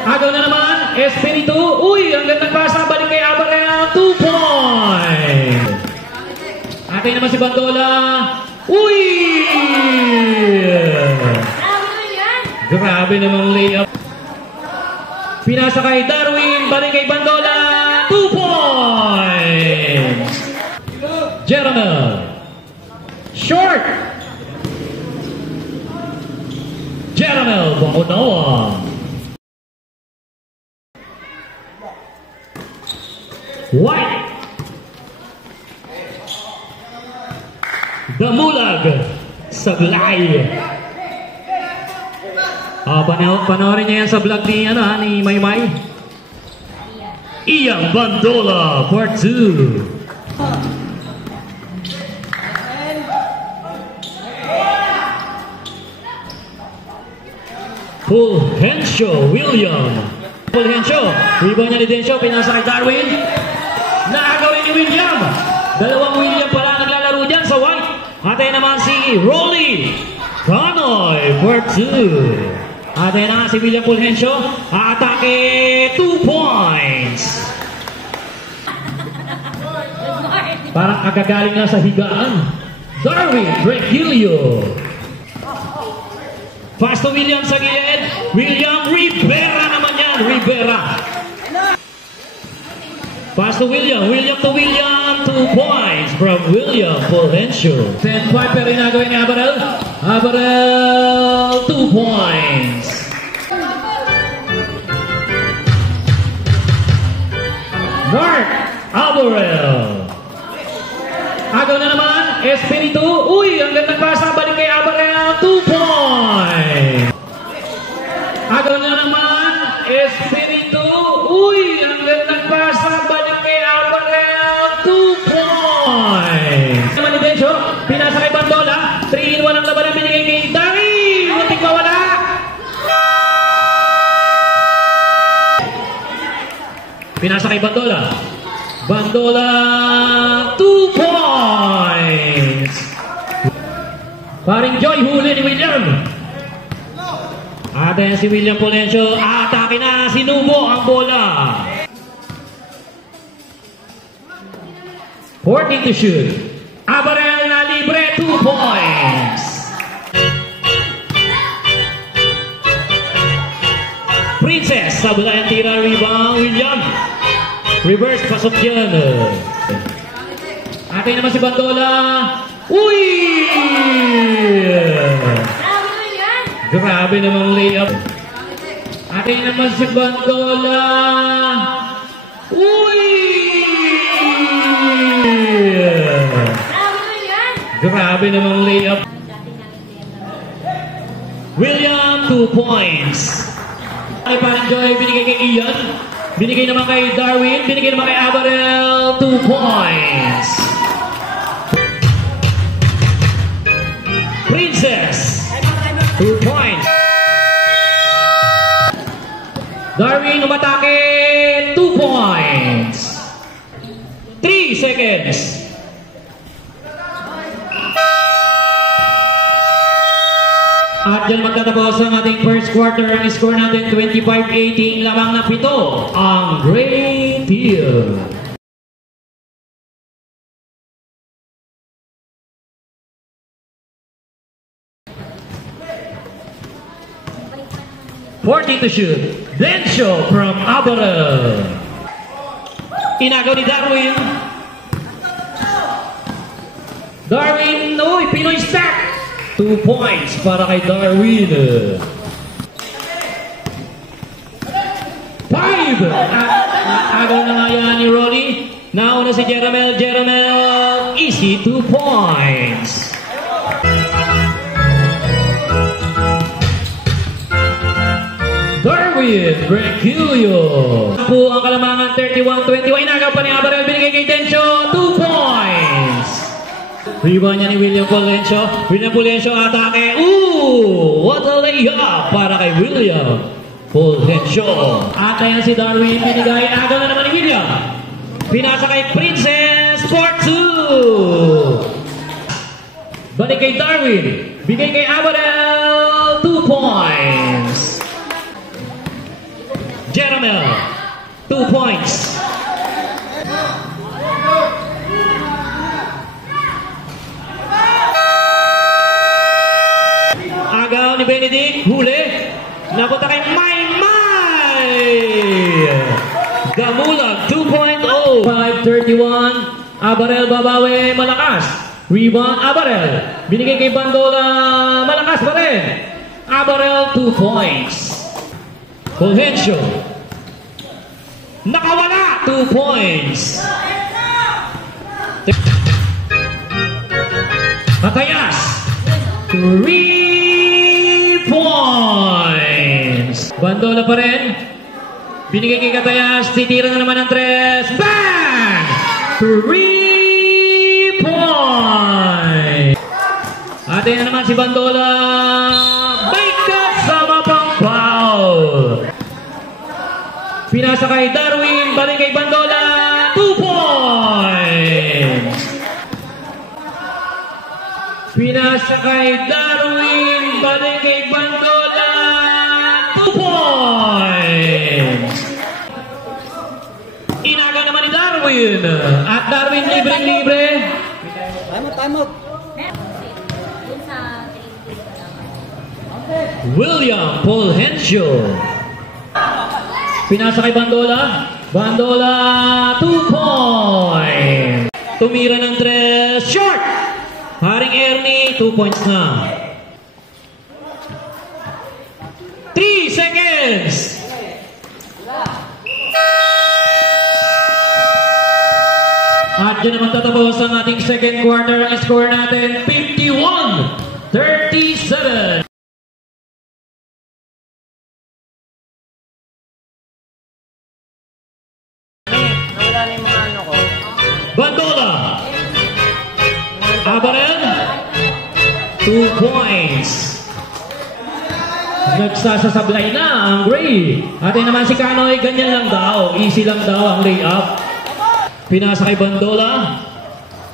Agaw na naman, Espiritu. Uy, ang gandang pasa. Balik kay Abarel. 2 points. Atay naman si Bandola. Uy! Grabe namang layup. Pinasa kay Darwin. Balik kay Bandola. 2 points. Jeremel. Short. Jeremel. Bakunawa. White. Damulag. Saglay. Panoorin niya yan sa vlog ni Maymay. Iyang Bandola Part 2. Fulgencio William. Fulgencio. Rebound niya ni Dencio. Pinasa kay Darwin. Naagaw rin ni William. Dalawang William pala naglalaro dyan sa white. Atay naman si Rolly Canoy for 2. Atay na si William Fulgencio. Atake 2 points. Parang agagaling na sa higaan. Darwin Regilio. Fast to William sa gilid. William Rivera naman yan. Rivera. Pass to William. William to William. 2 points from William Fulgencio. 10-5 pero inagawin ni Abarel. Abarel 2 points. Mark Abarel. Agaw na naman. Espiritu. Uy, ang gandang pasa. Balik kay Abarel. 2 points. Agaw na naman. Espiritu. Uy, ang gandang pasa. Balik kay Abarel. 2 points. Naman ni Bencho. Pinasa kay Bandola. 3-in-1 ang laban na binigay kay Dari. Muntik mawala. Pinasa kay Bandola. Bandola. 2 points. Paring Joy, huli ni William. Atin si William Fulgencio. Atake na, sinubo ang bola. 14 to shoot. Abarel na libre, 2 points. Princess, sabla ang tira, rebound, William. Reverse, pasok yan. Atin naman si Bandola. Uy! Grabe namang layup. Atin naman si Bandola. Uy! Grabe namang layup. William, 2 points. Ay parang Joy, binigay kay Ian. Binigay naman kay Darwin. Binigay naman kay Abarel. 2 points. Princess. 2 points. Darwin umatake. 2 points. 3 seconds. At dyan magtatapos ang ating first quarter. Ang score natin 25-18. Lamang na 7 ang Great Deal. 40 to shoot. Dencio from Abarel. Inagaw ni Darwin. Darwin, uy, Pinoy stack. 2 points para kay Darwin. 5. Agaw na nga yan ni Rolly. Nauna si Jeremel. Jeremel, easy 2 points. Darwin Regilio. Po ang kalamangan 31-21. Inagaw pa ni Abarel. Binigay kay Dencio. 2 points. Rebound niya ni William Fulgencio. William Fulgencio atake. Ooh! What a layup para kay William Fulgencio. Atay na si Darwin. Binigay. Agaw na naman ni William. Pinasa kay Princess for 2. Balik kay Darwin. Bigay kay Abarel. 2 points. Jeramel, 2 points. Agaw ni Benedict, huli. Napunta kay Maymay. Gamulag, 2.0. 5:31. Abarel babawi, malakas. Rebound, Abarel. Binigay kay Bandola, malakas pa rin. Abarel, 2 points. Fulgencio. Nakawala, 2 points. Matayas, 3 points. Bandola pa rin. Binigay kay Katayas, titira na naman ng 3. Bang! 3 points. Atin na naman si Bandola. Baikat sama pang foul. Pinasa kay Darwin, balik kay Bandola. 2 points. Pinasa kay Darwin, balik kay Bandola. 2 points. Inaga naman ni Darwin. At Darwin libre-libre. Time out. William Fulgencio. Pinasa kay Bandola. Bandola, 2 points. Tumira ng 3. Short. Haring Ernie, 2 points na. 3 seconds. At dyan naman tatapos ang ating second quarter. Ang score natin, 51-37. Nawala na yung mga ano ko. Bandola. Abarel, 2 points. Nagsasasablay na ang Gray. Atin naman si Kanoy, ganyan lang daw. Easy lang daw ang layup. Pinasa kay Bandola.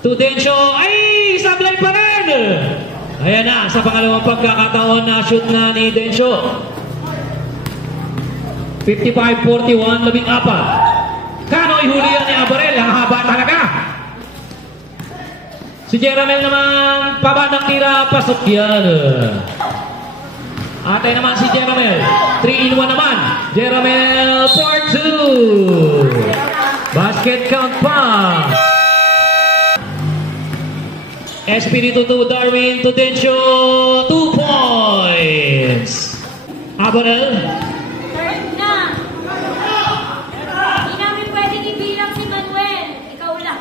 To Dencio. Ay! Sablay pa rin! Ayan na, sa pangalawang pagkakataon na shoot na ni Dencio. 55-41, 14. Kanoy, huli yan ni Abarel. Ang haba talaga. Si Jeramel naman, pabandang tira, pasok yan. Atay naman si Jeramel. 3-in-1 naman. Jeramel for 2. Basket count pa. Espiritu to Darwin, to Dencio, 2 points. Abarel. Third na. Hindi namin pwedeng ibilang si Manuel. Ikaw lang.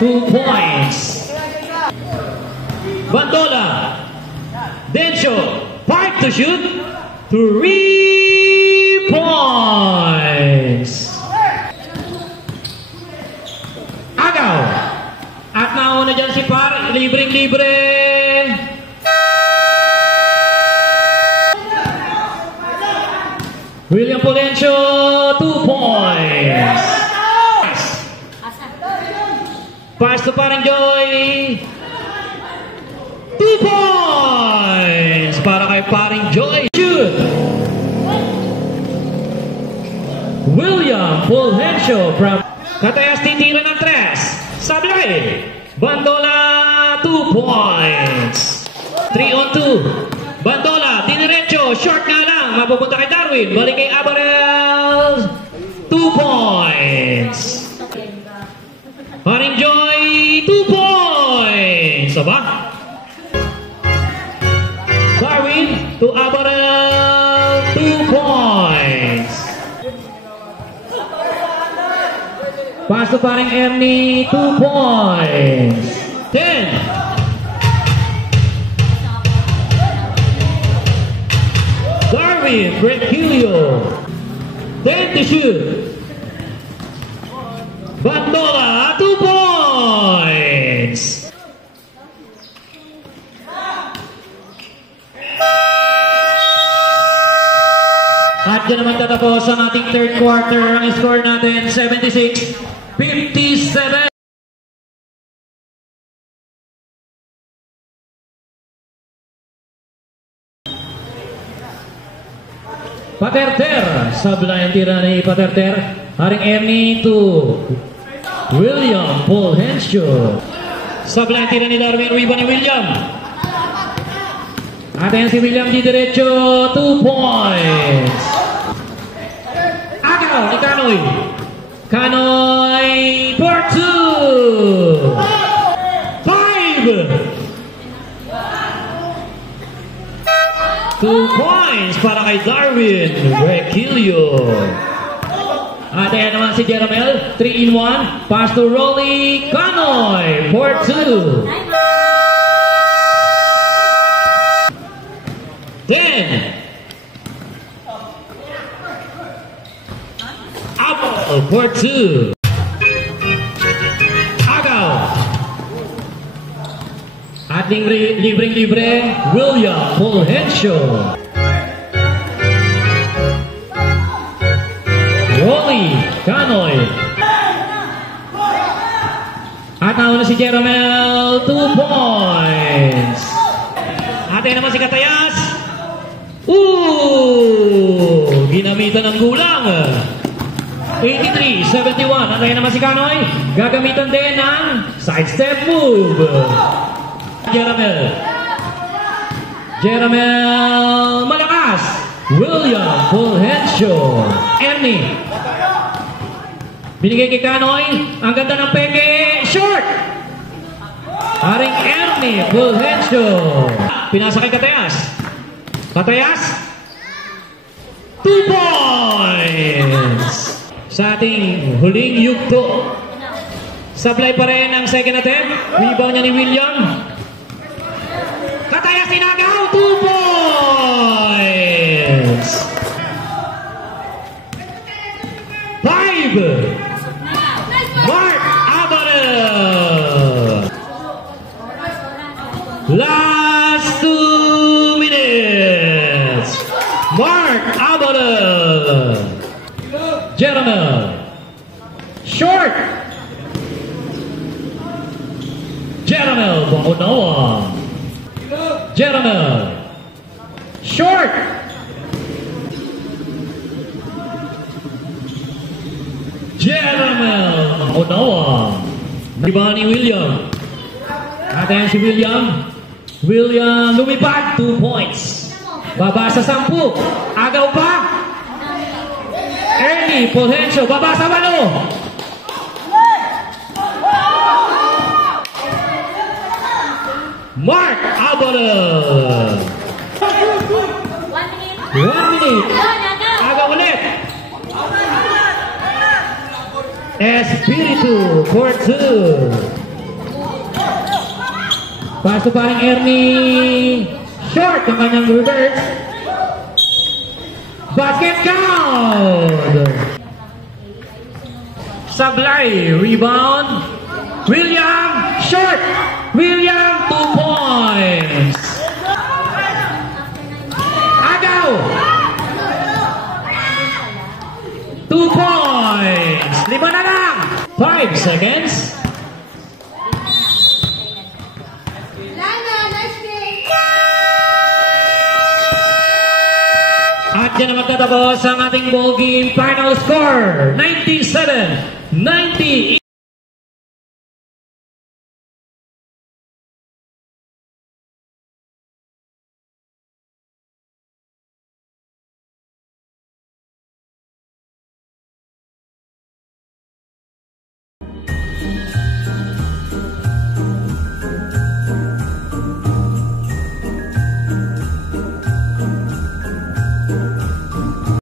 2 points. Bandola. Dencio. 5 to shoot. 3 points. Agaw. At nauna dyan si Par. Libreng-libre. William Fulgencio. 2 points. Pass to Paring Joy. 2 points para kay Paring Joy. Shoot. William Fulgencio from Katayas, titira ng 3. Sablay. Bandola, 2 points. 3-on-2. Bandola, diniretso. Short nga lang. Mapupunta kay Darwin. Balik kay Abarel. 2 points. Paring Joy, 2 points. Aba? Darwin to Abarel, 2 points. Pass to Paring Ernie, 2 points. 10. Darwin, Virgilio, 10 to shoot. Bandola, 2 points. At dyan naman tatapos ang ating third quarter. Ang score natin, 76-57. Paterter. Sablay ang tira ni Paterter. Haring Ernie to William Paul Henshaw. Sablay ang tira ni Darwin. Rebound ni William. At ayan si William di diretso. 2 points. Agaw ni Kanoy. Kanoy for 2. 2 points para kay Darwin Requilio. At ayan naman si Jeramel. 3-in-1. Pass to Rolly Kanoy for 2. 10. Apple for 2. Agaw. Ating libreng-libre, William Paul Henshaw. Rolly Kanoy. At nauna si Jeramel, 2 points. At ayan naman si Katayas. Ginamitan ng gulang. 83-71. At ayan naman si Kanoy. Gagamitan din ng sidestep move. Jeramel. Malakas. William Paul Henshaw. Ernie. Binigay kay Kanoy. Ang ganda ng peke. Short. Haring Ernie Paul Henshaw. Pinasa kay Katayas. Katayas. 2 points. Sa ating huling yugto. Sablay pa rin ang second attempt. Rebound niya ni William. Katayas inagaw. 2 points. 5. Mark Abarel. Last 2 minutes. Mark Abarel. Jeramel. Short. Jeramel. Bangunawa. Jeramel. Short. Jeramel. Bangunawa. Iba ni William. At ayan si William. William lumipad. 2 points. Baba sa 10. Agaw pa. Ernie Paul Henshaw. Baba sa 8. Mark Abarel. 1 minute. Agaw ulit. Espiritu for 2. Paso paring Ernie. Short ang kanyang reverse. Basket count. Sablay. Rebound. William. Short. William. 2 points. Agaw. 2 points. 5 na lang. 5 seconds. At yan ang magtatapos ang ating ball game final score. 97-90.